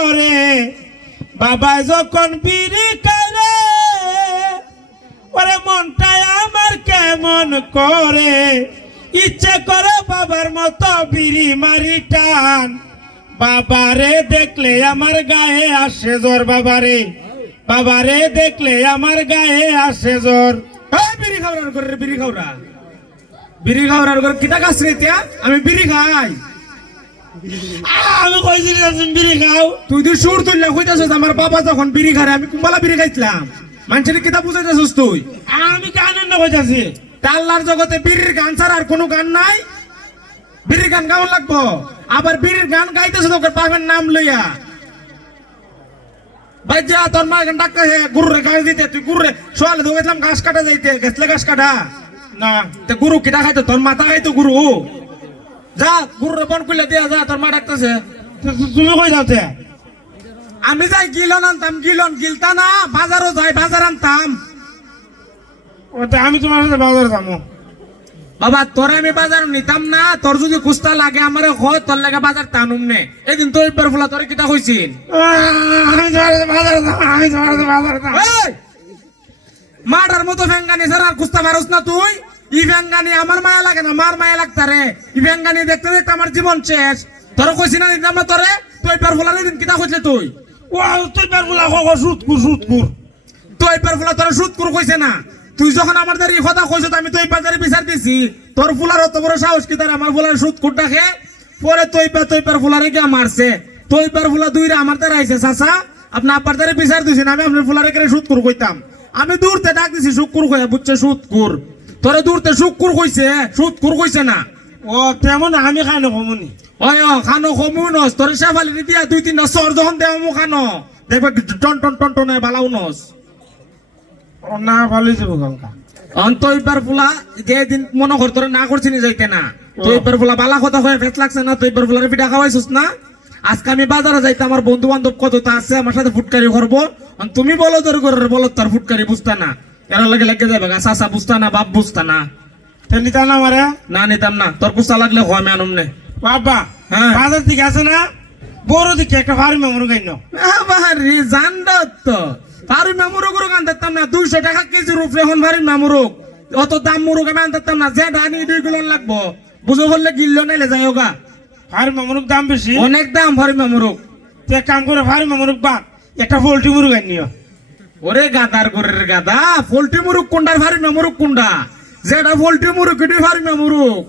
করে বাবা যখন বিড়ি করে ওরে মনটাই আমার কেমন করে ইচ্ছে করে বাবার মতো বিড়ি মারি টান বাবারে দেখলে আমার গায়ে আসে জ্বর বাবারে দেখলে আমার গায়ে আসে জ্বর বিড়ি খাওয়ার করে বিড়ি খাওয়ার করে কিতা গাছ রে তিয়া আমি বিড়ি খাই আমি কইছিলাম তুমি বিড়ি খাও তুই তুই সুর তুললে কইতাছস আমার বাবা যখন বিড়ি খারে আমি কুম্বালা বিড়ি খাইছিলাম মানুষের কিতা বুঝাইতেছস তুই আমি গানের না কইতাছি আল্লাহর জগতে বিড়ির গান ছাড়া আর কোনো গান নাই বিড়ির গান গাওয়া লাগবো আবার বিড়ির গান গাইতেছ তোকে বাপের নাম লইয়া ভাই যা তোর মা গান ডাক্তার গুরুরে ঘাস দিতে তুই গুরুরে সোয়ালে ধোকেছিলাম ঘাস কাটা যাইতে গেছলে ঘাস কাটা না তে গুরু কিটা খাইতো তোর মাথা খাইতো গুরু যা গুরুরে বন করলে দিয়া যা তোর মা ডাকতেছে তুমি কই যাওতে আমি যাই গিলন আনতাম গিলতা না বাজারও যাই বাজার আনতাম ওটা আমি তোমার সাথে বাজারে যাবো বাবা তোর আমি বাজার নিতাম না তোর যদি কুস্তা লাগে আমার হয় তোর লাগে বাজার টানুম নে এদিন তো একবার ফুলা তোর কিটা কইছিন আমি তোমার সাথে বাজারে যাবো আমি তোমার সাথে বাজারে যাবো মাটার মতো ফেঙ্গানি স্যার আর কুস্তা পারস না তুই ই ফেঙ্গানি আমার মায়া লাগে না মার মায়া লাগতারে ই ফেঙ্গানি দেখতে দেখতে আমার জীবন শেষ তোর কইছি না দিতাম না তোরে তুই একবার ফুলা দিন কিটা কইছিলে তুই ও তুই বেরগুলা সুৎকুর তুই একবার ফুলা তোর সুৎকুর কইছে না তুই যখন আমার দ্বারা এই কথা কইছ আমি তুই বাজারে বিচার দিছি তোর ফুলার অত বড় সাহস কি তার আমার ফুলার সুৎকুর ডাকে পরে তুই পার ফুলারে গিয়ে মারছে তুই পার ফুলা দুইরা আমার দ্বারা আইছে চাচা আপনি আপনার দ্বারা বিচার দিছেন আমি আপনার ফুলারে করে সুৎকুর কইতাম আমি দূরতে ডাক দিছি শুক্কুর কইয়া বুঝছে সুৎকুর তোরে দূরতে শুক্কুর কইছে সুৎকুর কইছে না ও তেমন আমি খানো কমুনি ওই খানো কমুনস তোর সেফালি দিয়া দুই তিনটা সর যখন দেও মু খানো দেখবে টন টন টন টন বালাউ নস ও না ভালোই যাবো কালকা অন্তইবার ফুলা যেদিন মনে কর তোরে না করছিনি যাইতে না তইবার ফুলা বালা কথা হয়ে ফেস লাগছে না তইবার ফুলারে পিঠা খাওয়াইছস না আজকে আমি বাজারে যাইতে আমার বন্ধু বান্ধব কতটা আছে আমার সাথে ফুটকারি করবো তুমি বলো তোর ঘরের বলো তার ফুটকারি বুঝতা না এর লাগে লেগে যাবে গা চাচা বুঝতা না বাপ বুঝতা না নিতাম না মারে না নিতাম না তোর কুস্তা লাগলে হয় আমি আনুম নে বাবা হ্যাঁ বাজার দিকে আছে না বড় দিকে একটা ভারী মেমোর গাইন বাহারি জানডত তো ভারী মেমুরুক আনতাম না 200 টাকা কেজি রূপে এখন ভারী মেমুরুক অত দাম মুরুক আমি আনতাম না যে ডানি 2 কিলো লাগবো বুঝো বললে গিল্লো নাইলে যাই হোগা ভারী মেমোরুক দাম বেশি অনেক দাম ভারী মেমুরুক তুই এক কাম করে ভারী মেমোরুক বাদ একটা পোল্ট্রি মুরগ আনিও ওরে গাদার গরের গাদা পোল্ট্রি মুরুক কোনটার ভারী মেমুরুক কোনটা যেটা পোল্ট্রি মুরুক এটি ভারী মেমুরুক